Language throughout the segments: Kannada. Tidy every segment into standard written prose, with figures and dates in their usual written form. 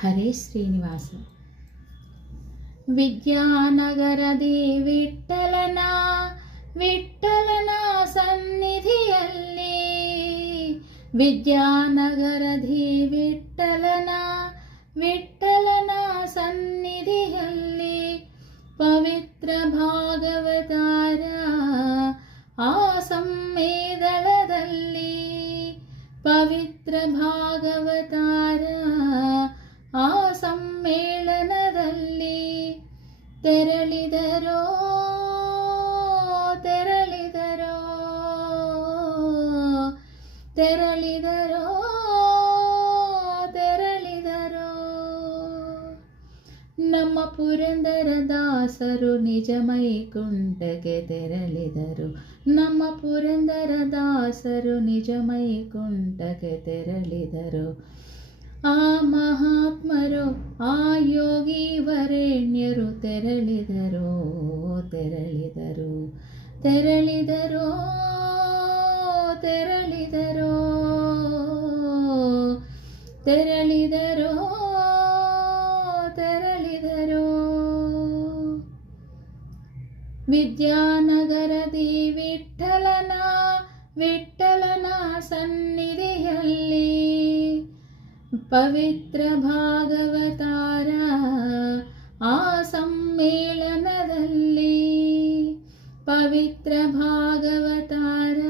ಹರೇ ಶ್ರೀನಿವಾಸ. ವಿದ್ಯಾನಗರದಿ ವಿಠ್ಠಲನ ಸನ್ನಿಧಿಯಲ್ಲಿ, ವಿದ್ಯಾನಗರದಿ ವಿಠ್ಠಲನ ಸನ್ನಿಧಿಯಲ್ಲಿ, ಪವಿತ್ರ ಭಾಗವತಾರ ಆ ಸಮ್ಮೇಳನದಲ್ಲಿ, ಪವಿತ್ರ ಭಾಗವತಾರ ಆ ಸಮ್ಮೇಳನದಲ್ಲಿ ತೆರಳಿದರೋ ನಮ್ಮ ಪುರಂದರದಾಸರು ನಿಜಮೈಕುಂಠಕ್ಕೆ ತೆರಳಿದರು. ನಮ್ಮ ಪುರಂದರದಾಸರು ನಿಜಮೈಕುಂಠಕ್ಕೆ ತೆರಳಿದರು. ಆ ಮಹಾತ್ಮರು, ಆ ಯೋಗಿ ವರೇಣ್ಯರು ತೆರಳಿದರು. ವಿದ್ಯಾನಗರದಿ ವಿಠ್ಠಲನ ಸನ್ನಿಧಿಯಲ್ಲಿ, ಪವಿತ್ರ ಭಾಗವತಾರ ಆ ಸಮ್ಮೇಳನದಲ್ಲಿ, ಪವಿತ್ರ ಭಾಗವತಾರ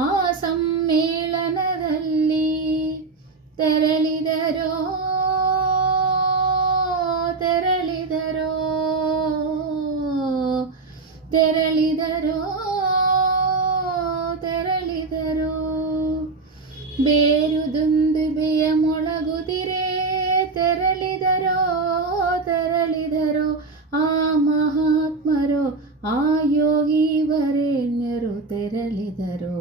ಆ ಸಮ್ಮೇಳನದಲ್ಲಿ ತೆರಳಿದರೋ ಬೇರುದುಂದುಬೆಯ ಮೊಳಗುದಿರೆ ತೆರಳಿದರೋ ಆ ಮಹಾತ್ಮರು, ಆ ಯೋಗಿ ವರೇಣ್ಯರು ತೆರಳಿದರೋ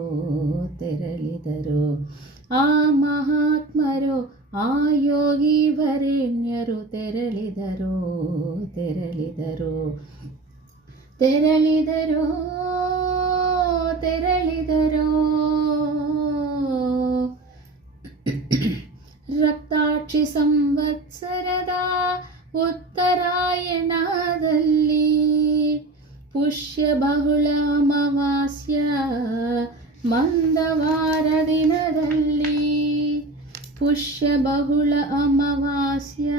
ಆ ಮಹಾತ್ಮರು, ಆ ಯೋಗಿ ವರೇಣ್ಯರು ತೆರಳಿದರೋ ರಕ್ತಾಕ್ಷಿ ಸಂವತ್ಸರದ ಉತ್ತರಾಯಣದಲ್ಲಿ, ಪುಷ್ಯ ಬಹುಳ ಅಮಾವಾಸ್ಯ ಮಂದವಾರ ದಿನದಲ್ಲಿ, ಪುಷ್ಯ ಬಹುಳ ಅಮಾವಾಸ್ಯ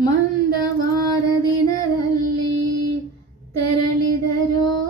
ಮಂದವಾರ ದಿನದಲ್ಲಿ ತೆರಳಿದರೋ